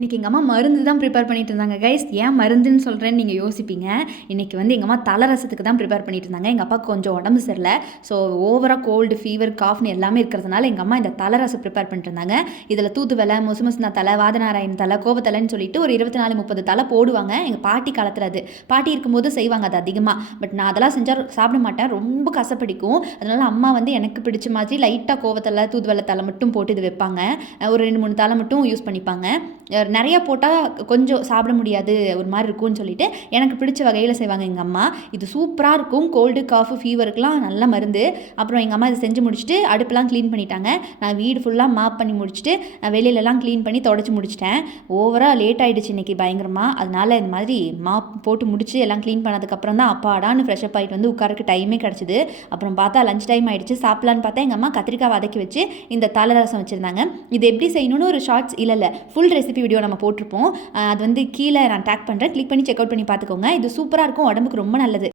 இன்னைக்கு எங்க அம்மா மருந்து தான் ப்ரிப்பேர் பண்ணிட்டு இருந்தாங்க கைஸ். ஏன் மருந்துன்னு சொல்றேன்னு நீங்க யோசிப்பீங்க. இன்னைக்கு வந்து எங்க அம்மா தல ரசத்துக்கு தான் ப்ரிப்பேர் பண்ணிட்டு இருந்தாங்க. எங்க அப்பாவுக்கு கொஞ்சம் உடம்பு சரியில்ல. ஸோ ஓவரா கோல்டு, ஃபீவர், காஃப்னு எல்லாமே இருக்கிறதுனால எங்க அம்மா இந்த தல ரசம் ப்ரிப்பேர் பண்ணிட்டு இருந்தாங்க. இதில் தூதுவளை, முசுமுசுனா தலை, வாதநாராயண தலை, கோவத்தலைன்னு சொல்லிட்டு ஒரு 24, 30 தலை போடுவாங்க. எங்கள் பாட்டி காலத்தில் அது பாட்டி இருக்கும்போது செய்வாங்க அது அதிகமாக. பட் நான் அதெல்லாம் செஞ்சால் சாப்பிட மாட்டேன், ரொம்ப கசப்படிக்கும். அதனால அம்மா வந்து எனக்கு பிடிச்ச மாதிரி லைட்டாக கோவத்தலை, தூதுவளை தலை மட்டும் போட்டு இது வைப்பாங்க. ஒரு 2, 3 தலை மட்டும் யூஸ் பண்ணிப்பாங்க. நிறைய போட்டால் கொஞ்சம் சாப்பிட முடியாது, ஒரு மாதிரி இருக்கும்னு சொல்லிட்டு எனக்கு பிடிச்ச வகையில் செய்வாங்க எங்கள் அம்மா. இது சூப்பராக இருக்கும். கோல்டு, காஃபு, ஃபீவருக்குலாம் நல்ல மருந்து. அப்புறம் எங்கள் அம்மா இதை செஞ்சு முடிச்சுட்டு அடுப்பெலாம் க்ளீன் பண்ணிட்டாங்க. நான் வீடு ஃபுல்லாக மாப் பண்ணி முடிச்சுட்டு வெளியிலலாம் க்ளீன் பண்ணி தொடச்சி முடிச்சிட்டேன். ஓவராக லேட் ஆகிடுச்சு இன்றைக்கி பயங்கரமாக. அதனால் இந்த மாதிரி மாப் போட்டு முடிச்சு எல்லாம் க்ளீன் பண்ணதுக்கப்புறம் தான் அப்பாடான்னு ஃப்ரெஷ்அப் ஆகிட்டு வந்து உட்காரக்கு டைமே கிடச்சிது. அப்புறம் பார்த்தா லஞ்ச் டைம் ஆகிடுச்சு. சாப்பிட்லான்னு பார்த்தா எங்கள் அம்மா கத்திரிக்காய் வதக்கி வச்சு இந்த தலை ரசம் வச்சுருந்தாங்க. இது எப்படி செய்யணும்னு ஒரு ஷார்ட்ஸ் இல்லை ஃபுல் ரெசிபி வீடியோ நம்ம போட்டிருப்போம். அது வந்து கீழே நான் டேக் பண்ணுறேன், கிளிக் பண்ணி செக் அவுட் பண்ணி பார்த்துக்கோங்க. இது சூப்பராக இருக்கும், உடம்புக்கு ரொம்ப நல்லது.